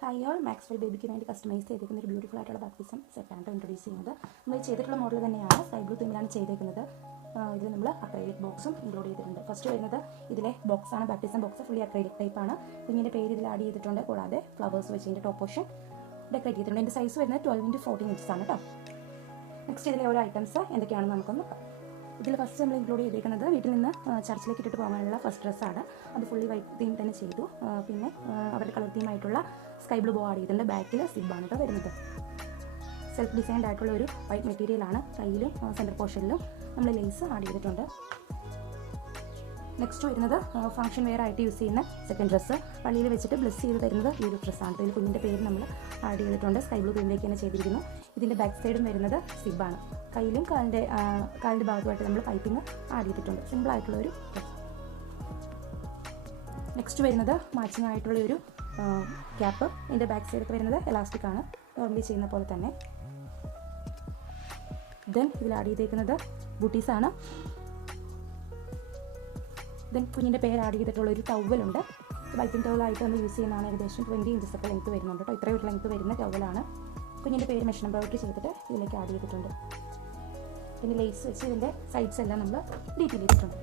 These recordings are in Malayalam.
ഹായ് ഓൾ, മാക്സ്വെൽ ബേബിക്ക് വേണ്ടി കസ്റ്റമൈസ് ചെയ്തിരിക്കുന്ന ഒരു ബ്യൂട്ടിഫുൾ ആയിട്ടുള്ള ബാക്ക് പീസും സെറ്റാണ് ഇൻട്രൊഡ്യൂസ് ചെയ്യുന്നത്. നമ്മൾ ചെയ്തിട്ടുള്ള മോഡൽ തന്നെയാണ്, സ്കൈ ബ്ലൂ തീമിലാണ് ചെയ്തിരിക്കുന്നത്. ഇതിൽ നമ്മൾ അക്രൈലിക് ബോക്സും ഇൻക്ലൂഡ് ചെയ്തിട്ടുണ്ട്. ഫസ്റ്റ് വരുന്നത് ഇതിലെ ബോക്സാണ്, ബാപ്റ്റിസം ബോക്സ് ഫുള്ളി അക്രൈലിക് ടൈപ്പാണ്. കുഞ്ഞിൻ്റെ പേര് ഇതിൽ ആഡ് ചെയ്തിട്ടുണ്ട്. കൂടാതെ ഫ്ലവേഴ്സ് വെച്ച് ഇതിൻ്റെ ടോപ്പ് പോർഷൻ ഡെക്കറേറ്റ് ചെയ്തിട്ടുണ്ട്. എൻ്റെ സൈസ് വരുന്നത് 12x14 ഇഞ്ചസ് ആണ് കേട്ടോ. നെക്സ്റ്റ് ഇതിലെ ഓരോ ഐറ്റംസ് എന്തൊക്കെയാണെന്ന് നമുക്കൊന്ന് നോക്കാം. ഇതിൽ ഫസ്റ്റ് നമ്മൾ ഇൻക്ലൂഡ് ചെയ്തിരിക്കുന്നത് വീട്ടിൽ നിന്ന് ചർച്ചിലേക്ക് ഇട്ടിട്ട് പോകാനുള്ള ഫസ്റ്റ് ഡ്രസ്സാണ്. അത് ഫുള്ളി വൈറ്റ് തീം തന്നെ ചെയ്തു. പിന്നെ അവരുടെ കളർ തീമായിട്ടുള്ള സ്കൈ ബ്ലൂ ബോ ആഡ് ചെയ്തിട്ടുണ്ട്. ബാക്കിൽ സിബാണ് കേട്ടോ വരുന്നത്. സെൽഫ് ഡിസൈൻഡ് ആയിട്ടുള്ള ഒരു വൈറ്റ് മെറ്റീരിയലാണ്. കയ്യിലും സെൻറ്റർ പോർഷനിലും നമ്മൾ ലേസ് ആഡ് ചെയ്തിട്ടുണ്ട്. നെക്സ്റ്റ് വരുന്നത് ഫംഗ്ഷൻ വെയർ ആയിട്ട് യൂസ് ചെയ്യുന്ന സെക്കൻഡ് ഡ്രസ്സ്. പള്ളിയിൽ വെച്ചിട്ട് ബ്ലെസ് ചെയ്ത് തരുന്നത് ഈ ഒരു ഡ്രസ്സാണ്. ഇതിൽ കുഞ്ഞിൻ്റെ പേര് നമ്മൾ ആഡ് ചെയ്തിട്ടുണ്ട്. സ്കൈ ബ്ലൂ തീമിലേക്ക് തന്നെ ചെയ്തിരിക്കുന്നു. ഇതിൻ്റെ ബാക്ക് സൈഡും വരുന്നത് സിബാണ്. കയ്യിലും കാലിൻ്റെ ഭാഗത്തുമായിട്ട് നമ്മൾ പൈപ്പിംഗ് ആഡ് ചെയ്തിട്ടുണ്ട്. സിമ്പിളായിട്ടുള്ള ഒരു ഡ്രസ്സ്. നെക്സ്റ്റ് വരുന്നത് മാച്ചിങ് ആയിട്ടുള്ള ഒരു ക്യാപ്പ്. ഇതിൻ്റെ ബാക്ക് സൈഡൊക്കെ വരുന്നത് എലാസ്റ്റിക് ആണ്, നോർമലി ചെയ്യുന്ന പോലെ തന്നെ. ദെൻ ഇതിൽ ആഡ് ചെയ്തേക്കുന്നത് ബൂട്ടീസാണ്. ദെൻ കുഞ്ഞിൻ്റെ പേര് ആഡ് ചെയ്തിട്ടുള്ളൊരു ടവലുണ്ട്. വൈപ്പിംഗ് ടവലായിട്ട് നമ്മൾ യൂസ് ചെയ്യുന്നതാണ്. ഏകദേശം 20 ഇഞ്ചസ് ഒക്കെ ലെങ്ത്ത് വരുന്നുണ്ട് കേട്ടോ. ഇത്രയും ഒരു ലെങ്ത്ത് വരുന്ന ടവലാണ്. കുഞ്ഞിൻ്റെ പേര് മെഷീൻ എംബ്രോയിഡറി ചെയ്തിട്ട് ഇതിലേക്ക് ആഡ് ചെയ്തിട്ടുണ്ട്. പിന്നെ ലേസ് വെച്ച് ഇതിൻ്റെ സൈഡ്സ് എല്ലാം നമ്മൾ ഡീറ്റെയിൽ ചെയ്തിട്ടുണ്ട്.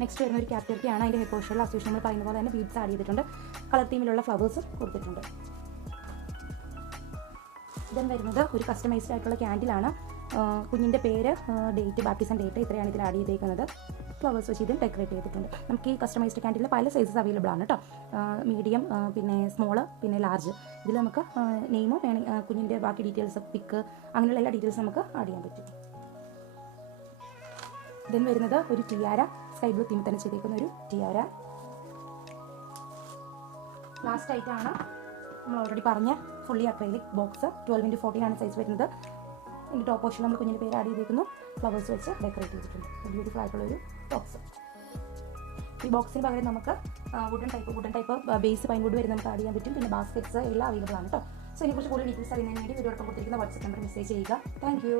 നെക്സ്റ്റ് വരുന്ന ഒരു ക്യാപ്റ്റർക്കിയാണ്. അതിൻ്റെ ഹെഡ് പോർഷനിൽ അസോഷ്യം നമ്മൾ പറയുന്ന പോലെ തന്നെ ബീഡ്സ് ആഡ് ചെയ്തിട്ടുണ്ട്. കളർ തീമിലുള്ള ഫ്ലവേഴ്സും കൊടുത്തിട്ടുണ്ട്. ദെൻ വരുന്നത് ഒരു കസ്റ്റമൈസ്ഡ് ആയിട്ടുള്ള ക്യാൻഡിലാണ്. കുഞ്ഞിൻ്റെ പേര്, ഡേറ്റ്, ബാപ്റ്റിസം ഡേറ്റ് ഇത്രയാണ് ഇതിൽ ആഡ് ചെയ്തേക്കുന്നത്. ഫ്ലവേഴ്സ് വെച്ച് ഇതും ഡെക്കറേറ്റ് ചെയ്തിട്ടുണ്ട്. നമുക്ക് ഈ കസ്റ്റമൈസ്ഡ് ക്യാൻഡിൽ പല സൈസസ് അവൈലബിൾ ആണ് കേട്ടോ. മീഡിയം, പിന്നെ സ്മോള്, പിന്നെ ലാർജ്. ഇതിൽ നമുക്ക് നെയിമോ വേണമെങ്കിൽ കുഞ്ഞിൻ്റെ ബാക്കി ഡീറ്റെയിൽസ്, പിക്ക്, അങ്ങനെയുള്ള എല്ലാ ഡീറ്റെയിൽസ് നമുക്ക് ആഡ് ചെയ്യാൻ പറ്റും. ദെൻ വരുന്നത് ഒരു ടിയാര, സ്കൈ ബ്ലൂ തീമിൽ തന്നെ ചെയ്തേക്കുന്ന ഒരു ടിയാര. ലാസ്റ്റ് ആയിട്ടാണ് നമ്മൾ ഓൾറെഡി പറഞ്ഞ ഫുള്ളി അക്രൈലിക് ബോക്സ്. 12x14 ആണ് സൈസ് വരുന്നത്. ഇതിൻ്റെ ടോപ്പ് പോർഷനിൽ നമ്മൾ കുഞ്ഞിൻ്റെ പേര് ആഡ് ചെയ്തിരിക്കുന്നു. ഫ്ലവേഴ്സ് വെച്ച് ഡെക്കറേറ്റ് ചെയ്തിട്ടുണ്ട്. ബ്യൂട്ടിഫുൾ ആയിട്ടുള്ളൊരു ബോക്സ്. ഈ ബോക്സിന് പകരം നമുക്ക് wooden type base pine wood വരെ നമുക്ക് ആഡ് ചെയ്യാൻ പറ്റും. പിന്നെ ബാസ്ക്കറ്റ്സ് എല്ലാം അവൈലബിൾ ആണ് കേട്ടോ. സോ ഇതിനെക്കുറിച്ച് കൂടുതൽ ഡീറ്റെയിൽസ് അറിയുന്നതിന് വേണ്ടി വീഡിയോടൊപ്പം കൊടുത്തിരിക്കുന്ന വാട്സ്ആപ്പ് നമ്പർ മെസ്സേജ് ചെയ്യുക. Thank you.